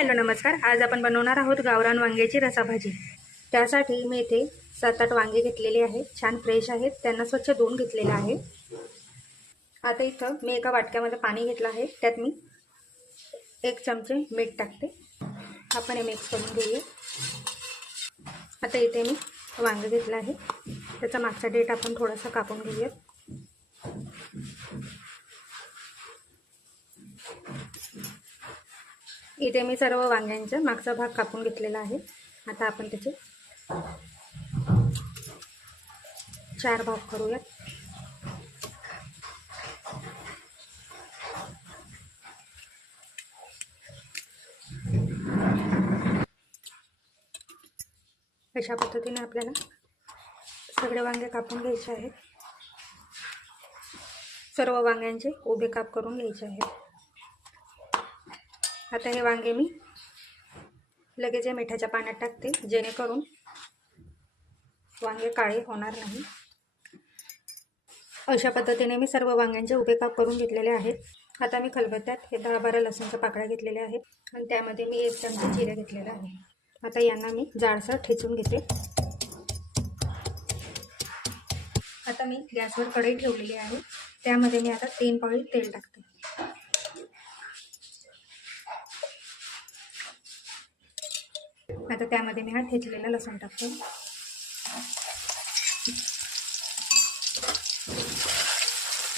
Hello नमस्कार। आज आपण बनवणार आहोत गावरान वांग्याची रसाभाजी। त्यासाठी मी इथे 7-8 वांगे घेतलेले आहेत, छान फ्रेश आहेत, त्यांना स्वच्छ धुवून घेतलेले आहे। आता इथं मी एका वाटक्यामध्ये पाणी घेतलं आहे, त्यात मी 1 चमचे मीठ टाकते। आपण हे मिक्स करून घेऊया। आता इथे मी वांगे घेतलं आहे, त्याचा मागचा देठ आपण थोडासा कापून घेऊया। इथे मी सर्व वांग्यांचा मागचा भाग कापून घेतलेला आहे। आता आपण त्याचे 4 भाग करूया। अशा पद्धतीने आपल्याला सगळे वांगे कापून घ्यायचे आहेत। सर्व वांग्यांचे उभे काप करून घ्यायचे आहेत। आता हे वांगे मी लगेच या मिठाच्या पाण्यात टाकते, जेणेकरून वांगे काळे होणार नाही। अशा पद्धतीने मी सर्व वांग्यांचे उभे काप करून घेतलेले आहेत। आता मी खलबत्त्यात हे 10-12 लसूणच्या पाकळ्या घेतलेल्या आहेत आणि त्यामध्ये मी 1 चमचा जिरे घेतलेला आहे। आता यांना मी जाडसर ठेचून घेते। आता मी गॅसवर कढई ठेवलेली आहे, त्यामध्ये मी आता 3 पळी तेल टाकते। आता त्यामध्ये मी हा ठेचलेला लसूण टाकते।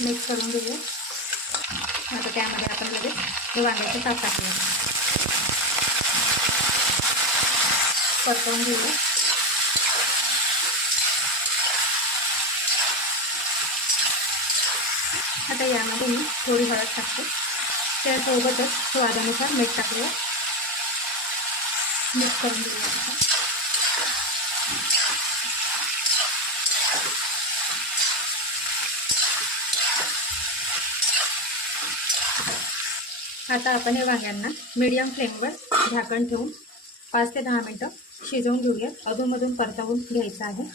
मिक्स करून घेऊया। आता त्यामध्ये आपण लगेच हे वांग्याचे काप टाकूया, परतवून घेऊया। आता यामध्ये मी थोडी हळद टाकते, त्यासोबतच स्वादानुसार मीठ टाकूया। मिक्स करून घेऊया। आता आपण हे वांग्यांना मीडियम फ्लेमवर झाकण ठेवून 5 ते 10 मिनिटं शिजवून घेऊया। अधूनमधून परतवून घ्यायचं आहे।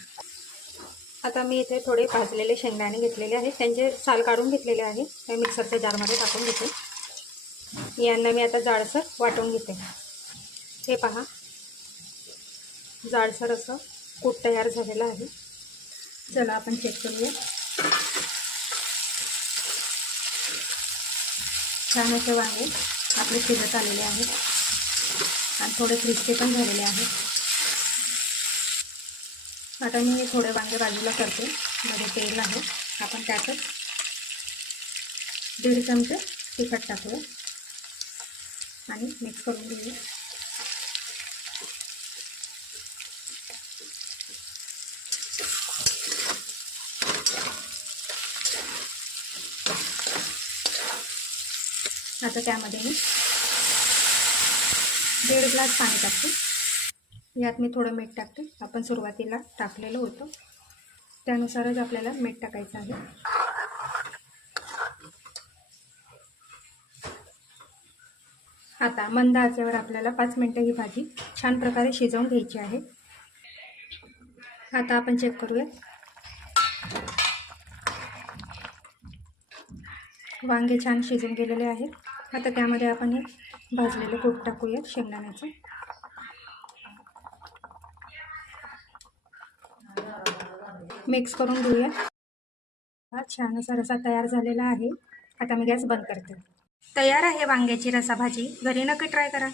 आता मी इथे थोडे भाजलेले शेंगदाणे घेतलेले आहेत, त्यांचे साल काढून घेतलेले आहे, ते मिक्सरच्या जारमध्ये टाकून घेते। यांना मी आता जाडसर वाटून घेते। हे पहा, जाडसर असं कूट तयार झालेलं आहे। चला आपण चेक करूया। छान असे वांगे आपले शिजत आलेले आहेत आणि थोडे क्रिस्पी पण झालेले आहेत। आता मी थोडे वांगे बाजूला करते, मध्ये तेल आहे, आपण त्यातच 1.5 चमचे तिखट टाकूया आणि मिक्स करून घेऊया। आता त्यामध्ये मी 1.5 ग्लास पाणी टाकते। यात मी थोडं मीठ टाकते, आपण सुरुवातीला टाकलेलं होतं त्यानुसारच आपल्याला मीठ टाकायचं आहे। आता मंद आचेवर आपल्याला 5 मिनिटं ही भाजी छान प्रकारे शिजवून घ्यायची आहे। आता आपण चेक करूया। वांगे छान शिजून गेलेले आहेत। आता त्यामध्ये आपण हे भाजलेलं कूट टाकूया शेंगदाण्याचं। मिक्स करून घेऊया। हा छान असा रसा तयार झालेला आहे। आता मी गॅस बंद करते। तयार आहे वांग्याची रसाभाजी, घरी नक्की ट्राय करा।